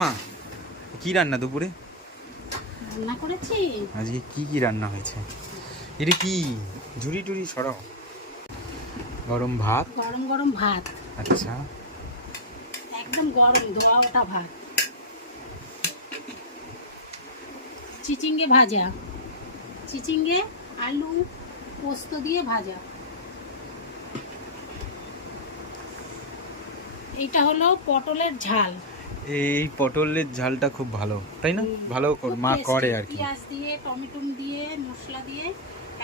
মা, কি রান্না দুপুরে? রান্না করেছি। আজকে কি কি রান্না হয়েছে? এটা কি ঝুড়ি টুড়ি সরাও। গরম ভাত। গরম গরম ভাত, আচ্ছা, একদম গরম ধোয়া ওঠা ভাত। চিচিঙ্গে ভাজা, চিচিঙ্গে আলু পোস্ত দিয়ে ভাজা। এইটা হলো পটলের ঝাল। এই পটলের ঝালটা খুব ভালো, তাই না? ভালো খুব মা tasty, করে আর কি, পেঁয়াজ দিয়ে টমেটো দিয়ে মশলা দিয়ে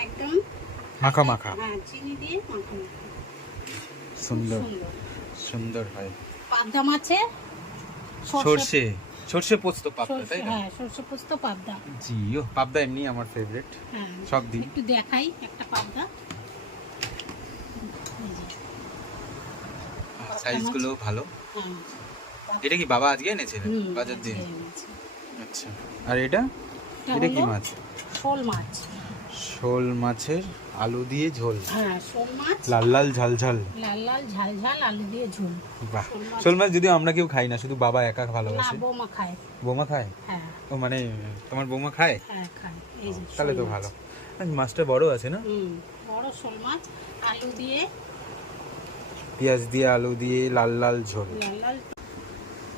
একদম মাখা মাখা। হ্যাঁ, চিনি দিয়ে মাখা মাখা। সুন্দর সুন্দর। সুন্দর হয়। পাবদা মাছে সর্ষে সর্ষে পোস্ত পাবদা, তাই না? হ্যাঁ, সর্ষে পোস্ত পাবদা। জি, ও পাবদা এমনি আমার ফেভারিট, হ্যাঁ, সব দিন। একটু দেখাই একটা পাবদা। এই যে, সাইজগুলো ভালো। হ্যাঁ, এটা কি বাবা আজকে এনেছিলেন বাজার দিয়ে? আজকে এনেছি। আচ্ছা, আর এটা এটা কি হলো মাছ? শোল মাছ। শোল মাছের আলু দিয়ে ঝোল, হ্যাঁ, শোল মাছ লাল লাল ঝাল ঝাল। লাল লাল ঝাল ঝাল আলু দিয়ে ঝোল। বাহ, শোল মাছ। শোল মাছ যদিও আমরা কেউ খাই না, শুধু বাবা একা না, ভালোবাসে। বৌমা খায়। বৌমা খায়? হ্যাঁ, ও মানে তোমার বৌমা খায়? হ্যাঁ খায়। এই যে তাহলে শোল তো মাছ। ভালো। আর মাছটা বড় আছে না? বড় শোল মাছ আলু দিয়ে পেঁয়াজ দিয়ে আলু দিয়ে লাল লাল ঝোল। লাল লাল।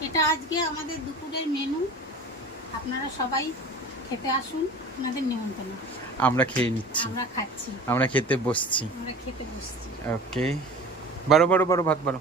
এটা আজকে আমাদের দুপুরের মেনু। আপনারা সবাই খেতে আসুন, আপনাদের নিমন্ত্রণ। আমরা খেয়ে নিচ্ছি, আমরা খাচ্ছি, আমরা খেতে বসছি। আমরা খেতে বসছি। ওকে, বারো বারো বারো ভাত বারো।